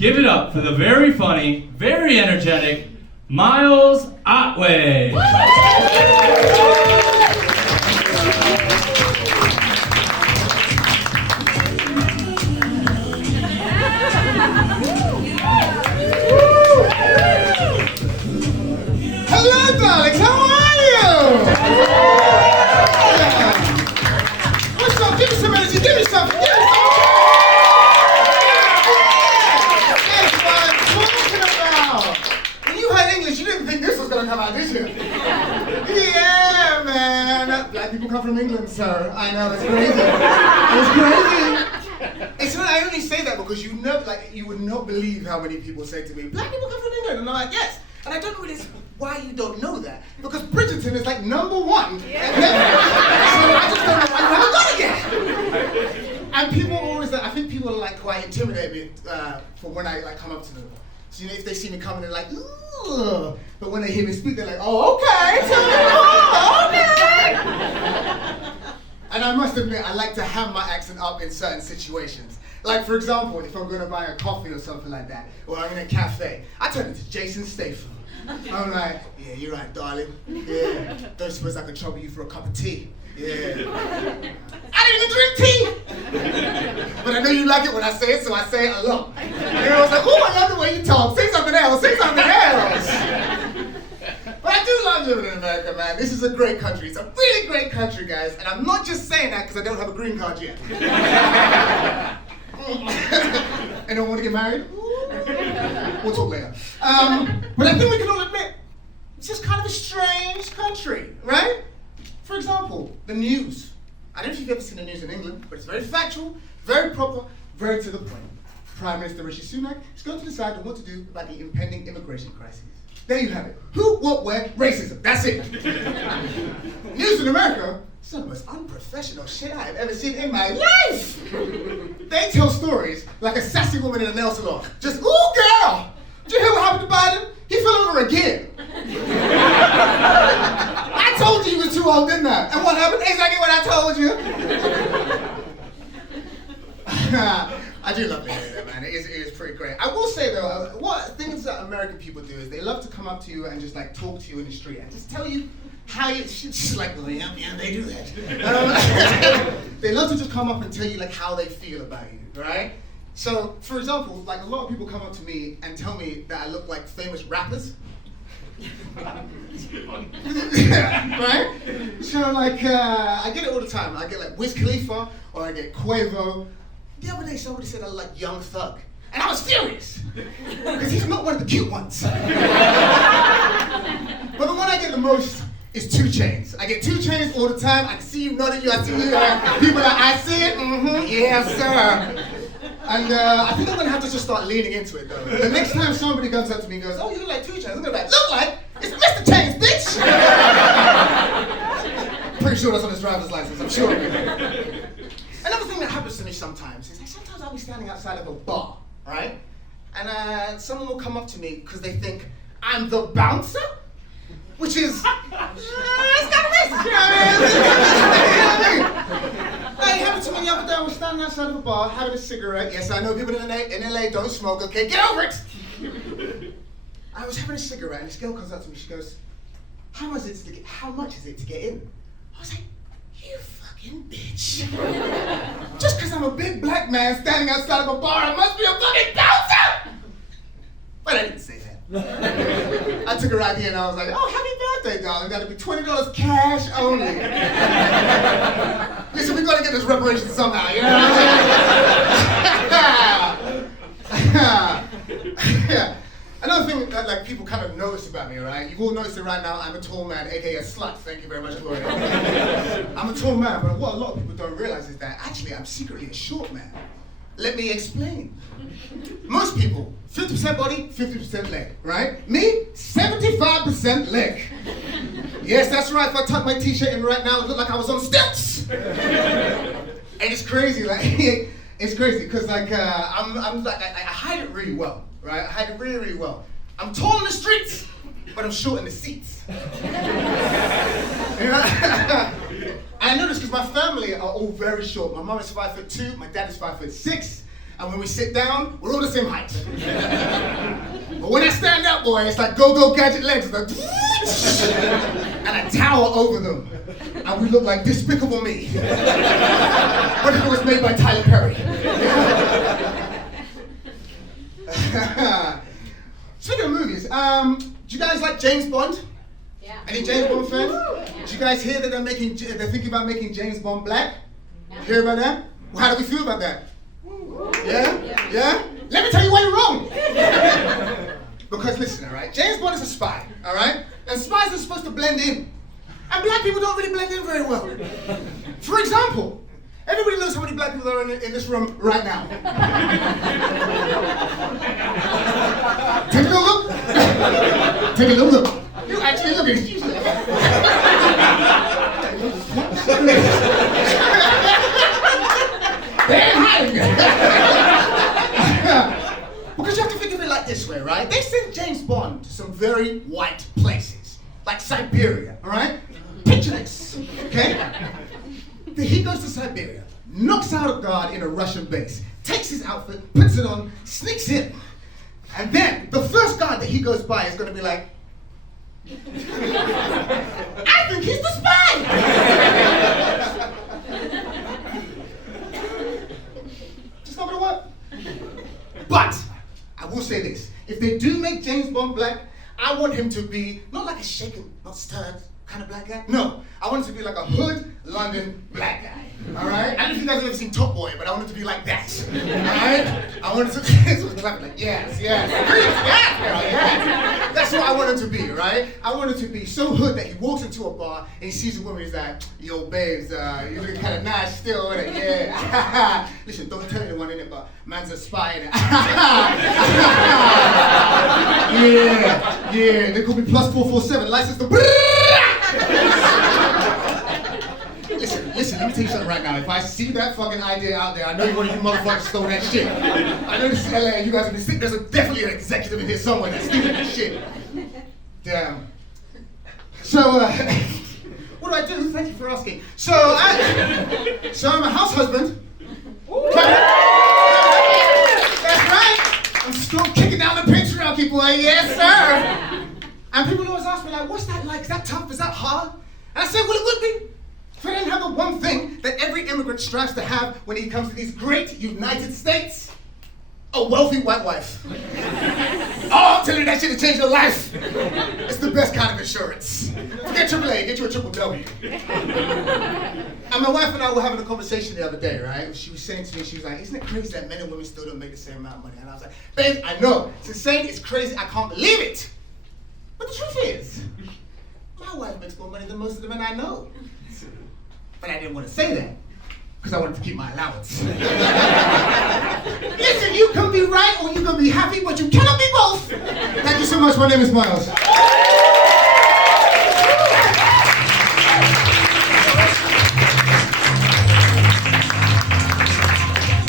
Give it up for the very funny, very energetic Miles Otway. Hello, darlings. How are you? What's up? Give me some energy. Give me something. Give me some. That's what I'm talking about. When you heard English, you didn't think this was gonna come out, did you? Yeah, man. Black people come from England, sir. I know, that's crazy. It's crazy. It's not, I only say that because you know, like, you would not believe how many people say to me, black people come from England, and I'm like, yes. And I don't know why you don't know that. Because Bridgerton is like #1. Yeah. So I just don't know why you haven't got it yet. And people always, I think people are like quite intimidated for when I like come up to them. So you know, if they see me coming, they're like, ooh. But when they hear me speak, they're like, oh, okay, tell me more, okay. And I must admit, I like to have my accent up in certain situations. Like, for example, if I'm going to buy a coffee or something like that, or I'm in a cafe, I turn into Jason Statham. I'm like, yeah, you're right, darling. Yeah, don't suppose I could trouble you for a cup of tea. Yeah. I didn't even drink tea! But I know you like it when I say it, so I say it a lot. And I was like, oh, I love the way you talk. Say something else, say something else. But I do love living in America, man. This is a great country. It's a really great country, guys. And I'm not just saying that because I don't have a green card yet. Anyone want to get married? We'll talk later. But I think we can all admit, it's just kind of a strange country, right? For example, the news. I don't know if you've ever seen the news in England, but it's very factual, very proper, very to the point. Prime Minister Rishi Sunak is going to decide on what to do about the impending immigration crisis. There you have it. Who, what, where, racism. That's it. News in America, some of the most unprofessional shit I've ever seen in my life. They tell stories like a sassy woman in a nail salon. Just, ooh, girl! Did you hear what happened to Biden? He fell over again. I told you he was too old, didn't I? And what happened? Exactly what I told you. I do love to hear that, man. It is pretty great. I will say though, what things that American people do is they love to come up to you and just like talk to you in the street and just tell you how you, just like, well, yeah, they do that. They love to just come up and tell you like how they feel about you, right? So, for example, like a lot of people come up to me and tell me that I look like famous rappers. Right? So like, I get it all the time. I get like Wiz Khalifa or I get Quavo. The other day somebody said I look like Young Thug. And I was furious. Because he's not one of the cute ones. But the one I get the most is 2 Chainz. I get 2 Chainz all the time. I can see you nodding, I see you, people that I see it, yes sir. And I think I'm gonna have to just start leaning into it though. The next time somebody comes up to me and goes, oh, you look like 2 Chainz, I'm gonna be like, look like? It's Mr. Chainz, bitch! Pretty sure that's on his driver's license, I'm sure. Another thing that happens to me sometimes is like sometimes I'll be standing outside of a bar, right? And someone will come up to me because they think I'm the bouncer, which is, it's kind of racist, you know what I mean? It happened to me the other day. I was standing outside of a bar having a cigarette. Yes, I know people in LA don't smoke, okay? Get over it! I was having a cigarette and this girl comes up to me, she goes, how much is it to get in? I was like, you fucking bitch. Just because I'm a big black man standing outside of a bar, I must be a fucking bouncer! But I didn't say that. I took her ID and I was like, oh, happy birthday, darling. Gotta be $20 cash only. Listen, we gotta get this reparation somehow, you know what I'm saying? Another thing that like people kind of notice about me, right? You've all noticed it right now, I'm a tall man, aka a slut. Thank you very much, Gloria. I'm a tall man, but what a lot of people don't realize is that actually I'm secretly a short man. Let me explain. Most people, 50% body, 50% leg, right? Me, 75% leg. Yes, that's right. If I tuck my t-shirt in right now, it look like I was on stilts. And it's crazy, like, it's crazy, because like, I'm like, I hide it really well, right? I hide it really, really well. I'm tall in the streets, but I'm short in the seats. I know this because my family are all very short. My mom is 5'2", my dad is 5'6", and when we sit down, we're all the same height. But when I stand up, boy, it's like go-go gadget legs. It's like, and I tower over them. And we look like Despicable Me. But it was made by Tyler Perry. Speaking of movies, do you guys like James Bond? Yeah. Any James Bond fans? Yeah. Did you guys hear that they're thinking about making James Bond black? Hear about that? Well, how do we feel about that? Yeah? Yeah? Let me tell you why you're wrong. Because listen, all right, James Bond is a spy, all right? And spies are supposed to blend in. And black people don't really blend in very well. For example, everybody knows how many black people are in this room right now. Take a little look. Take a little look. You actually look at it. They're hiding. Because you have to think of it like this way, right? They sent James Bond to some very white places, like Siberia, all right? Picture this, okay? He goes to Siberia, knocks out a guard in a Russian base, takes his outfit, puts it on, sneaks in. And then the first guard that he goes by is going to be like, I think he's the spy! Just not gonna work. But I will say this: if they do make James Bond black, I want him to be not like a shaken, not stirred kind of black guy. No, I want him to be like a hood London black guy. All right? I don't know if you guys have ever seen Top Boy, but I want it to be like that. All right? I want it to be like yes, yes, girl, yes. That's what I want him to be, right? I want him to be so hood that he walks into a bar and he sees a woman. He's like, "Yo, babes, you're looking kind of nice still, innit? Yeah." Listen, don't tell anyone in it, but man's a spy, innit? Yeah. They call me +447, license to. Listen, let me tell you something right now. If I see that fucking idea out there, I know one of you motherfuckers stole that shit. I know this is LA and you guys are gonna think there's definitely an executive in here somewhere that's stealing that shit. Damn. So, what do I do? Thank you for asking. So I'm a house husband. That's right. I'm still kicking down the patriarchy, boy. Yes, sir. And people always ask me, like, what's that like? Is that tough? Is that hard? And I say, well, it would be. If I didn't have the one thing that every immigrant strives to have when he comes to these great United States, a wealthy white wife. Oh, I'm telling you, that shit will change your life. It's the best kind of insurance. Forget AAA, get you a triple W. And my wife and I were having a conversation the other day, right? She was saying to me, she was like, isn't it crazy that men and women still don't make the same amount of money? And I was like, babe, I know. It's insane, it's crazy, I can't believe it. But the truth is, my wife makes more money than most of the men I know. But I didn't want to say that, because I wanted to keep my allowance. Listen, you can be right or you can be happy, but you cannot be both. Thank you so much. My name is Miles.